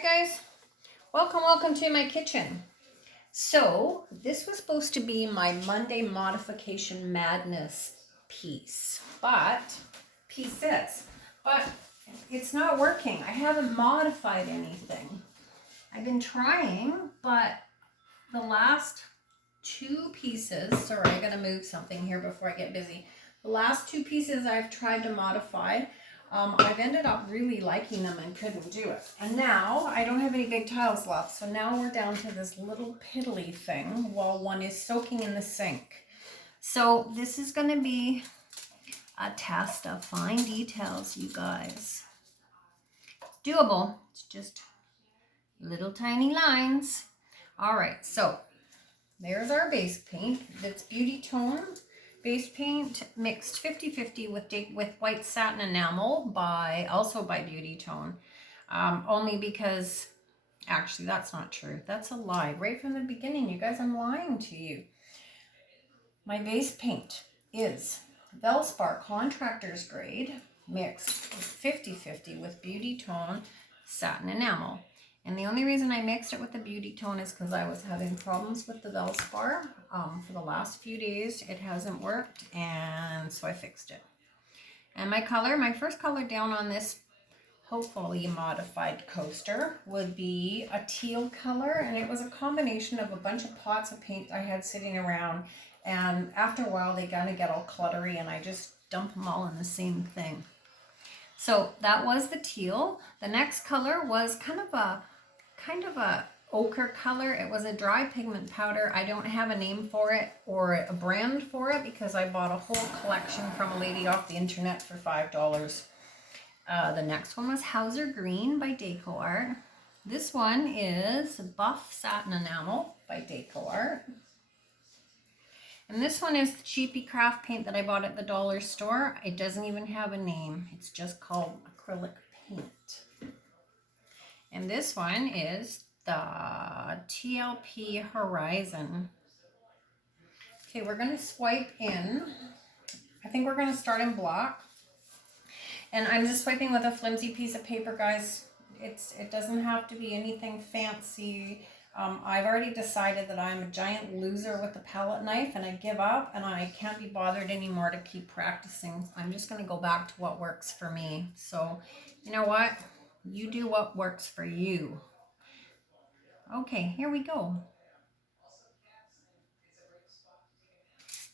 Hi guys, welcome to my kitchen. So this was supposed to be my Monday modification madness pieces, but it's not working. I haven't modified anything. I've been trying, but the last two pieces, sorry, I gotta move something here before I get busy. The last two pieces I've tried to modify, I've ended up really liking them and couldn't do it. And now I don't have any big tiles left, so now we're down to this little piddly thing while one is soaking in the sink. So this is going to be a test of fine details, you guys. It's doable. It's just little tiny lines. All right, so there's our base paint. That's Beauty Tone base paint mixed 50-50 with white satin enamel also by Beauty Tone. Only because, actually that's not true. That's a lie. Right from the beginning, you guys, I'm lying to you. My base paint is Velspar Contractor's Grade mixed 50-50 with Beauty Tone satin enamel. And the only reason I mixed it with the Beauty Tone is because I was having problems with the Velspar for the last few days. It hasn't worked, and so I fixed it. And my first color down on this hopefully modified coaster would be a teal color, and it was a combination of a bunch of pots of paint I had sitting around, and after a while they kind of get all cluttery and I just dump them all in the same thing. So that was the teal. The next color was kind of a ochre color. It was a dry pigment powder. I don't have a name for it or a brand for it because I bought a whole collection from a lady off the internet for $5. The next one was Hauser Green by Deco Art. This one is Buff Satin Enamel by Deco Art. And this one is the cheapy craft paint that I bought at the dollar store. It doesn't even have a name. It's just called acrylic paint. And this one is the TLP Horizon. Okay, we're going to swipe in. I think we're going to start in black. And I'm just swiping with a flimsy piece of paper, guys. It doesn't have to be anything fancy. I've already decided that I'm a giant loser with the palette knife and I give up and I can't be bothered anymore to keep practicing. I'm just going to go back to what works for me. So, you know what? You do what works for you. Okay, here we go.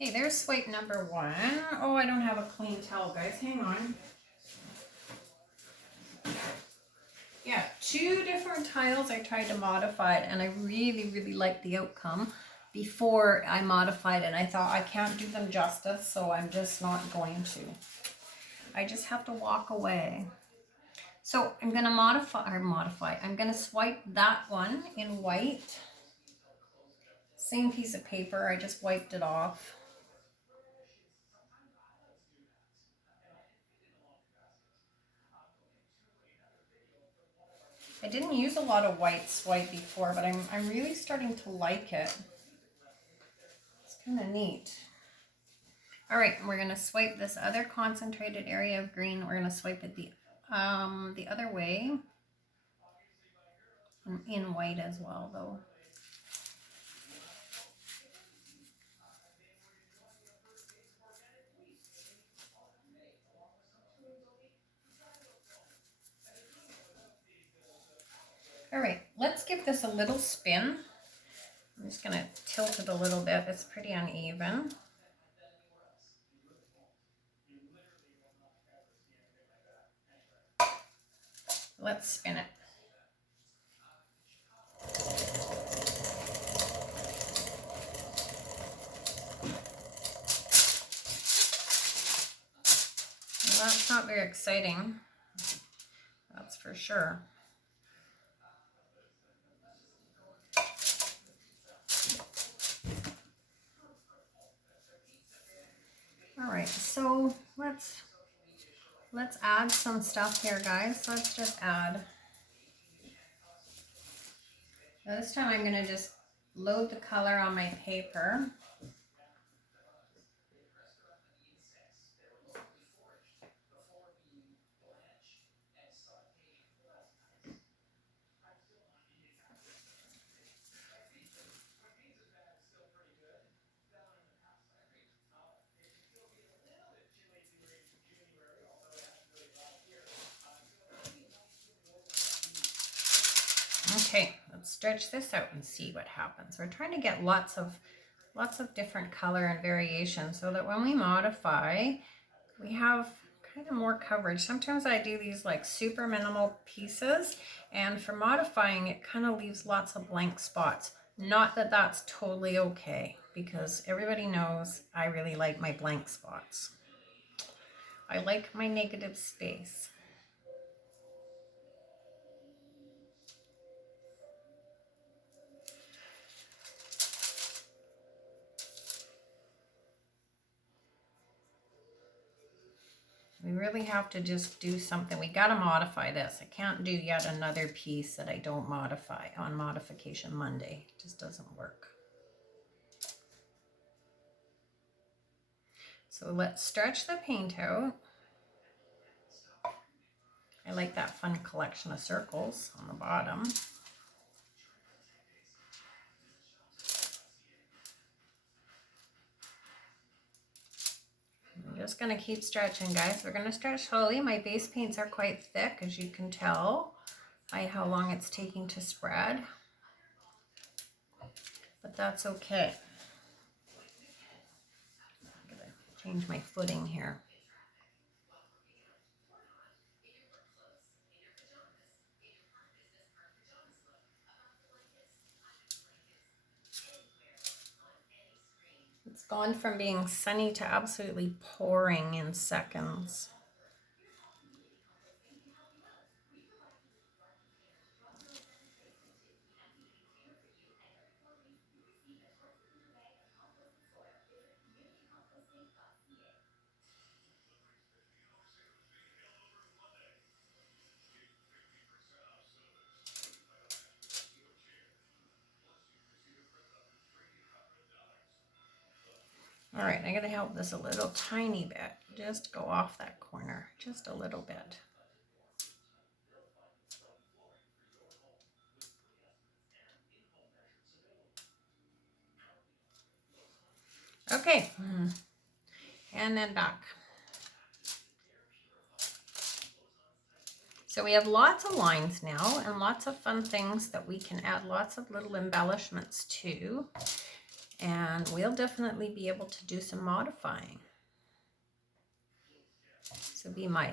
Okay, there's swipe number one. Oh, I don't have a clean towel, guys. Hang on. Yeah, two different tiles I tried to modify it, and I really liked the outcome before I modified it. I thought I can't do them justice, so I'm just not going to. I just have to walk away. So I'm going to modify. I'm going to swipe that one in white. Same piece of paper, I just wiped it off. I didn't use a lot of white swipe before, but I'm really starting to like it. It's kind of neat. All right, we're going to swipe this other concentrated area of green. We're going to swipe it the other way in white as well, though. All right, let's give this a little spin. I'm just going to tilt it a little bit. It's pretty uneven. Let's spin it. Well, that's not very exciting. That's for sure. All right, so let's add some stuff here, guys. Let's just add. Now this time I'm going to just load the color on my paper. Okay, let's stretch this out and see what happens. We're trying to get lots of different color and variation so that when we modify, we have kind of more coverage. Sometimes I do these like super minimal pieces, and for modifying it kind of leaves lots of blank spots. Not that that's totally okay, because everybody knows I really like my blank spots. I like my negative space. We really have to just do something. We got to modify this. I can't do yet another piece that I don't modify on Modification Monday. It just doesn't work. So let's stretch the paint out. I like that fun collection of circles on the bottom. I'm just going to keep stretching, guys. We're going to stretch slowly. My base paints are quite thick, as you can tell by how long it's taking to spread. But that's okay. I'm going to change my footing here. It's gone from being sunny to absolutely pouring in seconds. All right, I'm gonna help this a little tiny bit. Just go off that corner, just a little bit. Okay, and then back. So we have lots of lines now and lots of fun things that we can add lots of little embellishments to. And we'll definitely be able to do some modifying. This will be my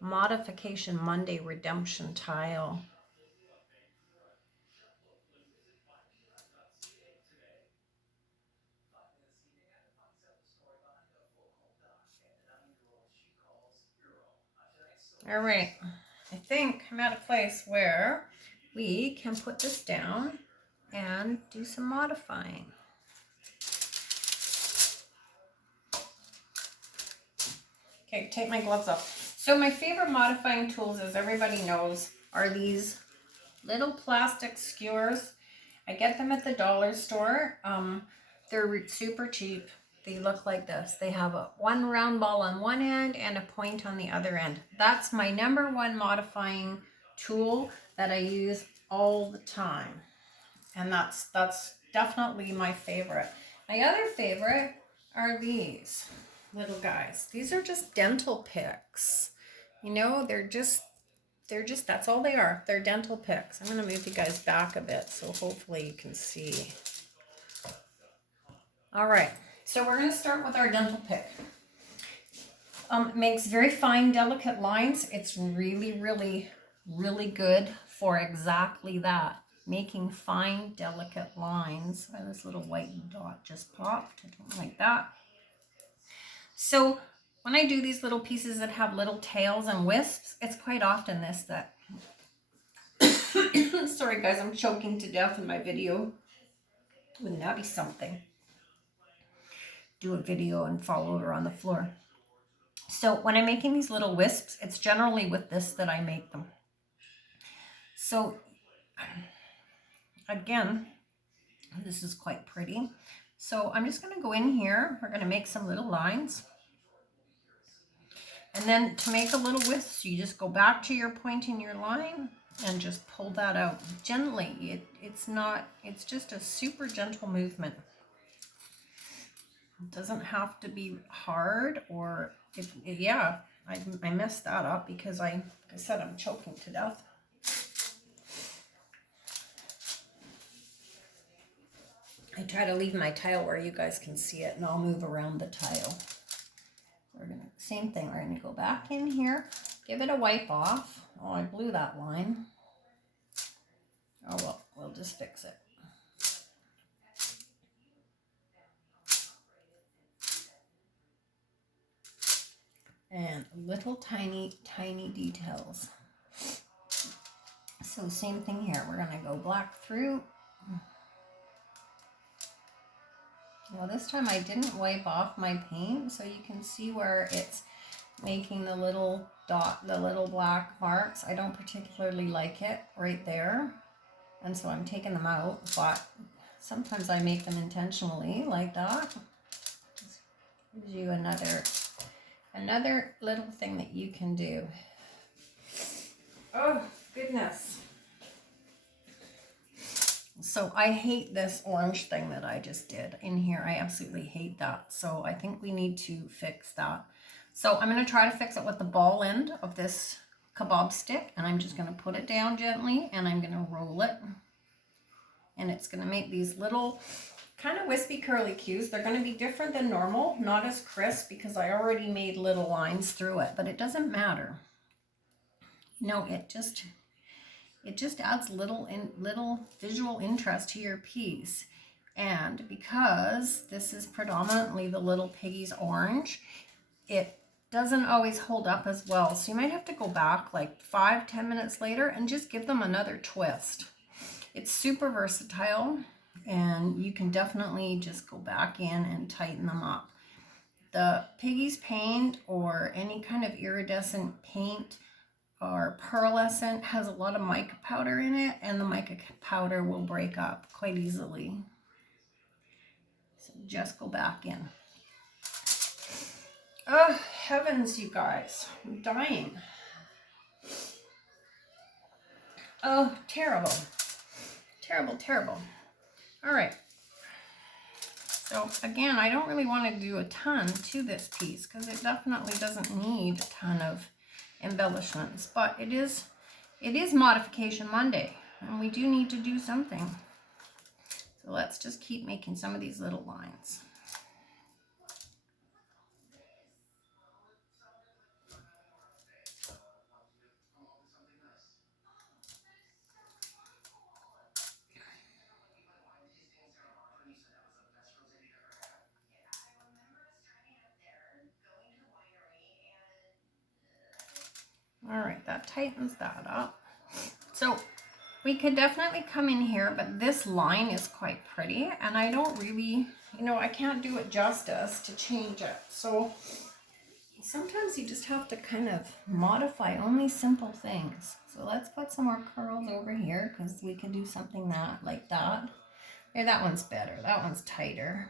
Modification Monday redemption tile. All right, I think I'm at a place where we can put this down and do some modifying. Okay, take my gloves off. So my favorite modifying tools, as everybody knows, are these little plastic skewers. I get them at the dollar store. They're super cheap. They look like this. They have one round ball on one end and a point on the other end. That's my number one modifying tool that I use all the time. And that's definitely my favorite. My other favorite are these little guys. These are just dental picks. You know, they're just, that's all they are. They're dental picks. I'm going to move you guys back a bit so hopefully you can see. All right, so we're going to start with our dental pick. It makes very fine, delicate lines. It's really, really, really good for exactly that. Making fine, delicate lines. Oh, this little white dot just popped. I don't like that. So when I do these little pieces that have little tails and wisps, it's quite often this that... Sorry guys, I'm choking to death in my video. Wouldn't that be something? Do a video and fall over on the floor. So when I'm making these little wisps, it's generally with this that I make them. So again, this is quite pretty. So I'm just going to go in here. We're going to make some little lines. And then to make a little wisp, you just go back to your point in your line and just pull that out gently. It's just a super gentle movement. It doesn't have to be hard, or yeah, I messed that up because like I said, I'm choking to death. try to leave my tile where you guys can see it, and I'll move around the tile. We're gonna, same thing, we're gonna go back in here, give it a wipe off. Oh, I blew that line. Oh well, we'll just fix it. And little tiny details. So same thing here, we're gonna go black through. Now this time I didn't wipe off my paint, so you can see where it's making the little dot, the little black marks. I don't particularly like it right there, and so I'm taking them out, but sometimes I make them intentionally like that. Just gives you another little thing that you can do. Oh goodness. So I hate this orange thing that I just did in here. I absolutely hate that. So I think we need to fix that. So I'm going to try to fix it with the ball end of this kebab stick, and I'm just going to put it down gently, and I'm going to roll it. And it's going to make these little kind of wispy curly cues. They're going to be different than normal, not as crisp, because I already made little lines through it, but it doesn't matter. No, it just adds little visual interest to your piece. And because this is predominantly the little piggy's orange, it doesn't always hold up as well. So you might have to go back like 5-10 minutes later and just give them another twist. It's super versatile, and you can definitely just go back in and tighten them up. The piggy's paint or any kind of iridescent paint or pearlescent has a lot of mica powder in it, and the mica powder will break up quite easily. So just go back in. Oh, heavens, you guys. I'm dying. Oh, terrible. Terrible, terrible. All right. So, again, I don't really want to do a ton to this piece because it definitely doesn't need a ton of embellishments. But it is Modification Monday, and we do need to do something. So let's just keep making some of these little lines. All right, that tightens that up. So we could definitely come in here, but this line is quite pretty, and I don't really, I can't do it justice to change it. So sometimes you just have to kind of modify only simple things. So let's put some more curls over here because we can do something like that. Yeah, that one's better. That one's tighter.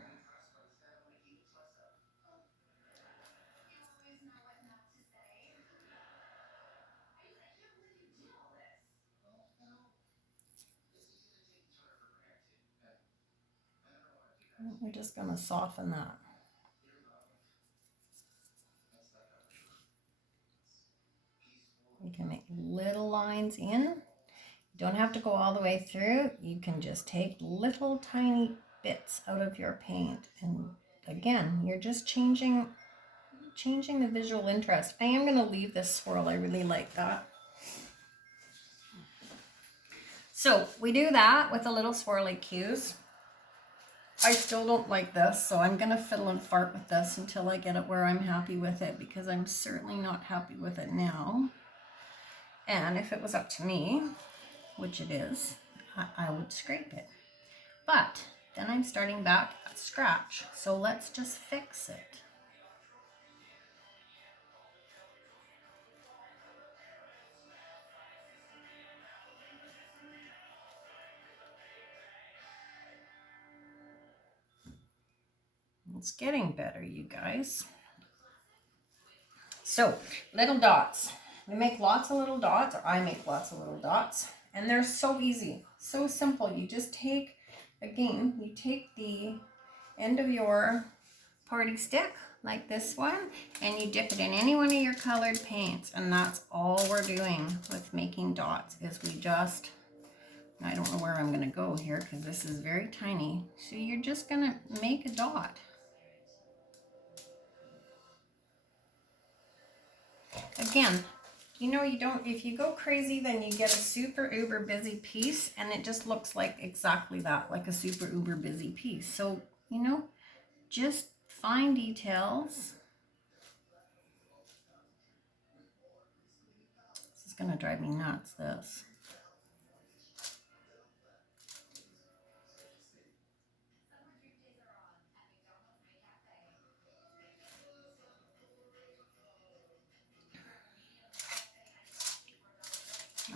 We're just going to soften that. You can make little lines in. You don't have to go all the way through. You can just take little tiny bits out of your paint. And again, you're just changing the visual interest. I am going to leave this swirl. I really like that. So we do that with a little swirly cues. I still don't like this, so I'm going to fiddle and fart with this until I get it where I'm happy with it, because I'm certainly not happy with it now. And if it was up to me, which it is, I would scrape it. But then I'm starting back at scratch, so let's just fix it. It's getting better, you guys. So, little dots. We make lots of little dots, or I make lots of little dots, and they're so easy, so simple. You just take, again, you take the end of your party stick, like this one, and you dip it in any one of your colored paints, and that's all we're doing with making dots, is we just I don't know where I'm going to go here because this is very tiny. So you're just going to make a dot. Again, you know, you don't, if you go crazy, then you get a super uber busy piece and it just looks like exactly that, like a super uber busy piece. So, you know, just fine details. This is going to drive me nuts, this.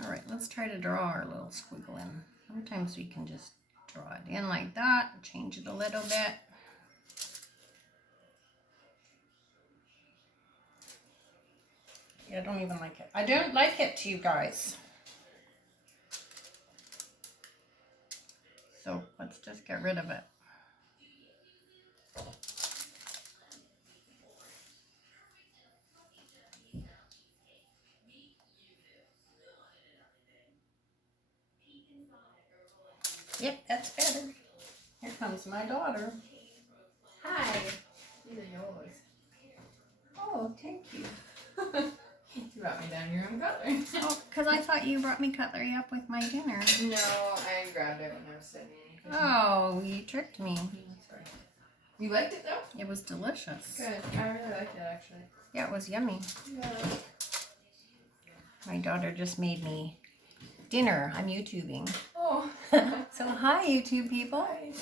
All right, let's try to draw our little squiggle in. Sometimes we can just draw it in like that, change it a little bit. Yeah, I don't even like it. I don't like it, you guys. So let's just get rid of it. Yep, that's better. Here comes my daughter. Hi. These are yours. Oh, thank you. You brought me down your own cutlery. Oh, because I thought you brought me cutlery up with my dinner. No, I grabbed it when I was sitting in. Oh, you tricked me. Sorry. You liked it though? It was delicious. Good. I really liked it actually. Yeah, it was yummy. Yeah. My daughter just made me dinner. I'm YouTubing. Oh. So hi, YouTube people. Hi.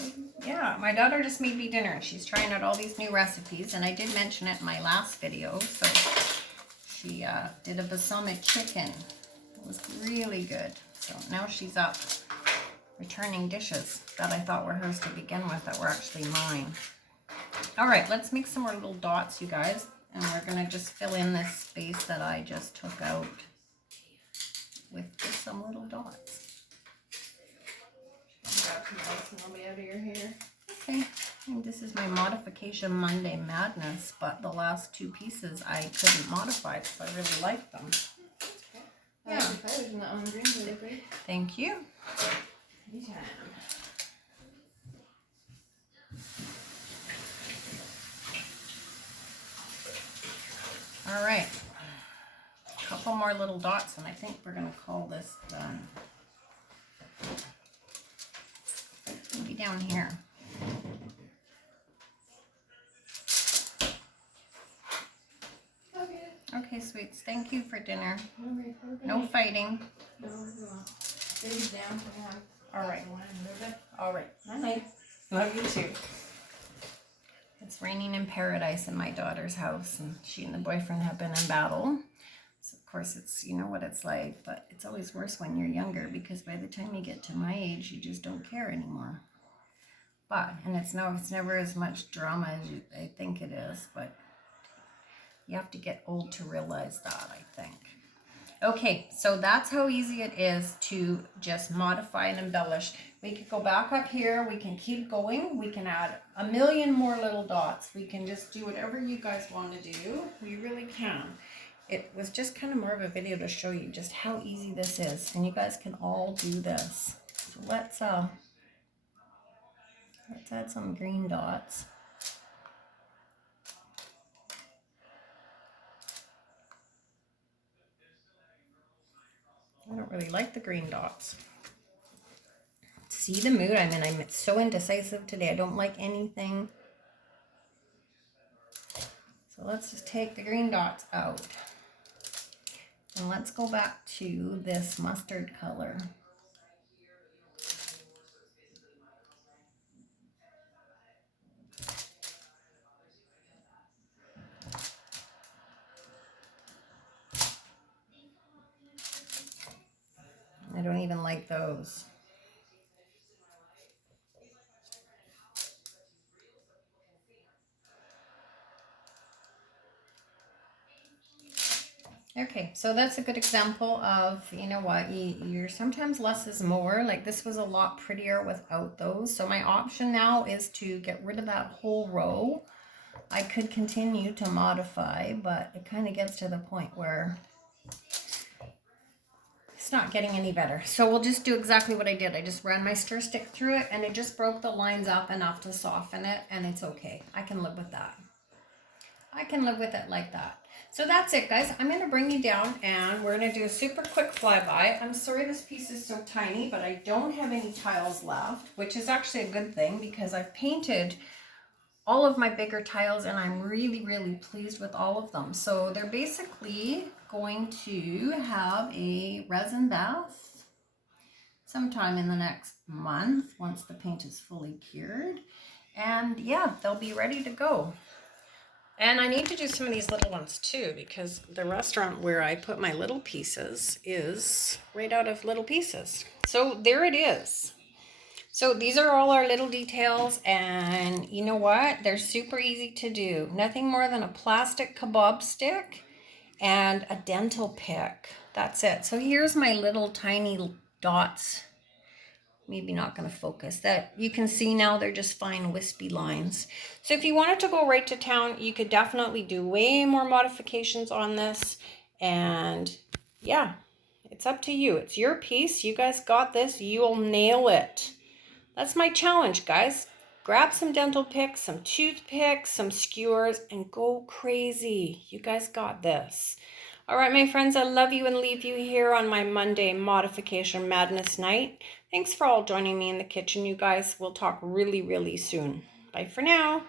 Yeah, my daughter just made me dinner. She's trying out all these new recipes, and I did mention it in my last video. So she did a balsamic chicken. It was really good. So now she's up returning dishes that I thought were hers to begin with that were actually mine. All right, let's make some more little dots, you guys. And we're going to just fill in this space that I just took out with just some little dots. Grab some else and I'll be out of your hair. Okay, and this is my modification Monday madness, but the last two pieces I couldn't modify because I really liked them. Okay. Yeah. The colors in that one green really pretty. Thank you. Anytime. All right, a couple more little dots, and I think we're gonna call this done. Maybe down here. Okay. Okay, sweets. Thank you for dinner. Okay. No fighting. No, we won't. Baby's down. All right. Want to move it? All right. Night. Love you too. It's raining in paradise in my daughter's house, and she and the boyfriend have been in battle. So of course it's, you know what it's like, but it's always worse when you're younger because by the time you get to my age, you just don't care anymore. But, and it's never as much drama as I think it is, but you have to get old to realize that, I think. Okay, so that's how easy it is to just modify and embellish. We could go back up here, we can keep going, we can add a million more little dots. We can just do whatever you guys want to do. We really can. It was just kind of more of a video to show you just how easy this is, and you guys can all do this. So let's add some green dots. I don't really like the green dots. See the mood I'm in. I'm so indecisive today. I don't like anything. So let's just take the green dots out. And let's go back to this mustard color. I don't even like those. Okay, so that's a good example of, you know what, you're sometimes less is more. Like this was a lot prettier without those. So my option now is to get rid of that whole row. I could continue to modify, but it kind of gets to the point where it's not getting any better. So we'll just do exactly what I did. I just ran my stir stick through it and it just broke the lines up enough to soften it, and it's okay. I can live with that. I can live with it like that. So that's it, guys. I'm going to bring you down and we're going to do a super quick flyby. I'm sorry this piece is so tiny, but I don't have any tiles left, which is actually a good thing because I've painted all of my bigger tiles and I'm really, really pleased with all of them. So they're basically going to have a resin bath sometime in the next month once the paint is fully cured. And yeah, they'll be ready to go. And I need to do some of these little ones too, because the restaurant where I put my little pieces is right out of little pieces. So there it is. So these are all our little details, and you know what? They're super easy to do. Nothing more than a plastic kebab stick and a dental pick. That's it. So here's my little tiny dots. Maybe not going to focus. That you can see now they're just fine wispy lines. So if you wanted to go right to town, you could definitely do way more modifications on this. And yeah, it's up to you. It's your piece. You guys got this. You'll nail it. That's my challenge, guys. Grab some dental picks, some toothpicks, some skewers, and go crazy. You guys got this. All right, my friends, I love you and leave you here on my Monday Modification Madness night. Thanks for all joining me in the kitchen, you guys. We'll talk really, really soon. Bye for now.